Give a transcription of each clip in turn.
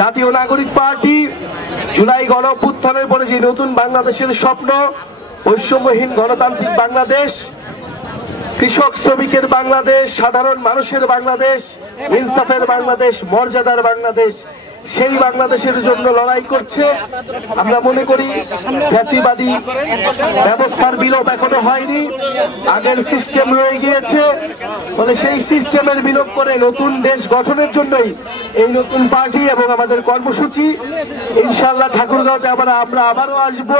জাতীয় নাগরিক পার্টি জুলাই গণ অভ্যুত্থানের পরে যে নতুন বাংলাদেশের স্বপ্ন, বৈষম্যহীন গণতান্ত্রিক বাংলাদেশ, কৃষক শ্রমিকের বাংলাদেশ, সাধারণ মানুষের বাংলাদেশ, ইনসাফের বাংলাদেশ, মর্যাদার বাংলাদেশ, সেই বাংলাদেশের জন্য লড়াই করছে। আমরা মনে করি ফ্যাসিবাদী ব্যবস্থার বিলোপ এখনো হয়নি, আগের সিস্টেম রয়ে গিয়েছে। ফলে সেই সিস্টেমের বিলোপ করে নতুন দেশ গঠনের জন্যই এই নতুন পার্টি এবং আমাদের কর্মসূচি। ইনশাআল্লাহ ঠাকুরগাঁওতে আমরা আবারও আসব।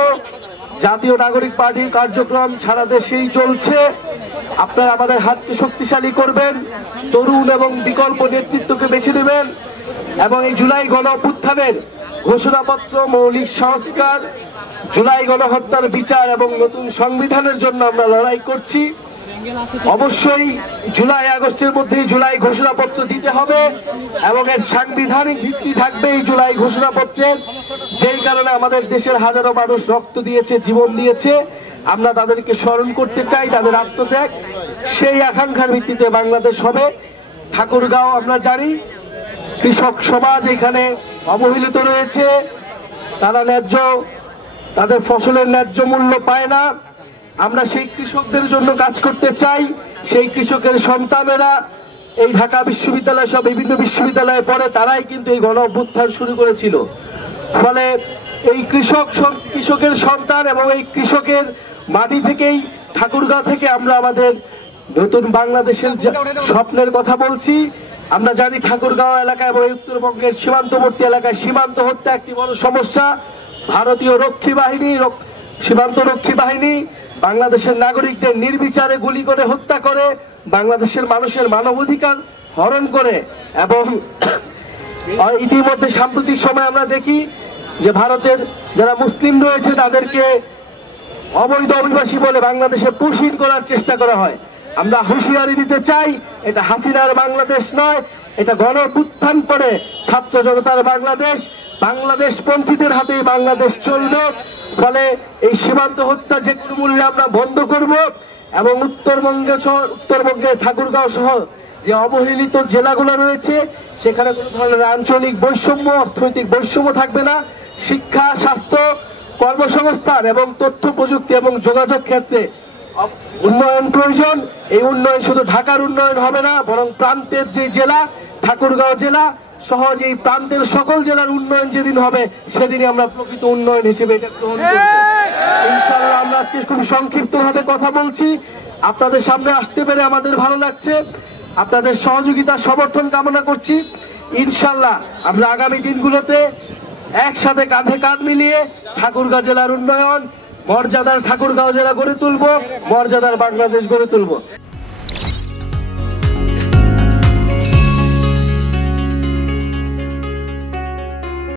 জাতীয় নাগরিক পার্টির কার্যক্রম সারা দেশেই চলছে। আপনারা আমাদের হাতকে শক্তিশালী করবেন, তরুণ এবং বিকল্প নেতৃত্বকে বেছে নেবেন এবং এই জুলাই গণ অভ্যুত্থানের ঘোষণাপত্র, মৌলিক সংস্কার, জুলাই গণহত্যার বিচার এবং নতুন সংবিধানের জন্য আমরা লড়াই করছি। অবশ্যই জুলাই আগস্টের মধ্যেই জুলাই ঘোষণাপত্র দিতে হবে এবং এর সাংবিধানিক ভিত্তি থাকবে এই জুলাই ঘোষণাপত্রের। যেই কারণে আমাদের দেশের হাজারো মানুষ রক্ত দিয়েছে, জীবন দিয়েছে, আমরা তাদেরকে স্মরণ করতে চাই, তাদের আত্মত্যাগ। সেই আকাঙ্ক্ষার ভিত্তিতে বাংলাদেশ হবে। ঠাকুরগাঁও আমরা জানি কৃষক সমাজ এখানে অবহেলিত রয়েছে, তারা তাদের ফসলের ন্যায্য মূল্য পায় না। আমরা সেই কৃষকদের জন্য কাজ করতে চাই। সেই কৃষকের সন্তানেরা এই ঢাকা বিশ্ববিদ্যালয় সহ বিভিন্ন বিশ্ববিদ্যালয়ে পড়ে, তারাই কিন্তু এই গণ অভ্যুত্থান শুরু করেছিল। ফলে এই কৃষকের সন্তান এবং এই কৃষকের মাটি থেকেই, ঠাকুরগাঁও থেকে আমরা আমাদের নতুন বাংলাদেশের স্বপ্নের কথা বলছি। আমরা জানি ঠাকুরগাঁও এলাকা এবং উত্তরবঙ্গের সীমান্তবর্তী এলাকায় সীমান্ত হত্যা একটি বড় সমস্যা। ভারতীয় সীমান্ত রক্ষী বাহিনী বাংলাদেশের নাগরিকদের নির্বিচারে গুলি করে হত্যা করে, বাংলাদেশের মানুষের মানবাধিকার হরণ করে। এবং ইতিমধ্যে সাম্প্রতিক সময় আমরা দেখি যে ভারতের যারা মুসলিম রয়েছে তাদেরকে অবৈধ অভিবাসী বলে বাংলাদেশে পুশিন করার চেষ্টা করা হয়। আমরা হুঁশিয়ারি দিতে চাই, এটা হাসিনার বাংলাদেশ নয়, এটা গণ অভ্যুত্থান পরে ছাত্র জনতার বাংলাদেশ। বাংলাদেশ পন্থীদের হাতেই বাংলাদেশ চলবে। ফলে এই সীমান্ত হত্যা যে কোনো মূল্যে আমরা বন্ধ করব এবং উত্তরবঙ্গে ঠাকুরগাঁও সহ যে অবহেলিত জেলাগুলো রয়েছে সেখানে কোনো ধরনের আঞ্চলিক বৈষম্য, অর্থনৈতিক বৈষম্য থাকবে না। শিক্ষা, স্বাস্থ্য, কর্মসংস্থান এবং তথ্য প্রযুক্তি এবং যোগাযোগ ক্ষেত্রে উন্নয়ন প্রয়োজন। এই উন্নয়ন শুধু ঢাকার উন্নয়ন হবে না, বরং প্রান্তের যে জেলা ঠাকুরগাঁও জেলা সহ এই প্রান্তের সকল জেলার উন্নয়ন যেদিন হবে সেদিনই আমরা প্রকৃত উন্নয়ন হিসেবে এটা গ্রহণ করব। ইনশাআল্লাহ আমরা আজকে খুব সংক্ষিপ্ত ভাবে কথা বলছি। আপনাদের সামনে আসতে পেরে আমাদের ভালো লাগছে। আপনাদের সহযোগিতা, সমর্থন কামনা করছি। ইনশাআল্লাহ আমরা আগামী দিনগুলোতে একসাথে কাঁধে কাঁধ মিলিয়ে ঠাকুরগাঁও জেলার উন্নয়ন, মর্যাদার ঠাকুরগাঁও জেলা গড়ে তুলব, মর্যাদার বাংলাদেশ গড়ে তুলব।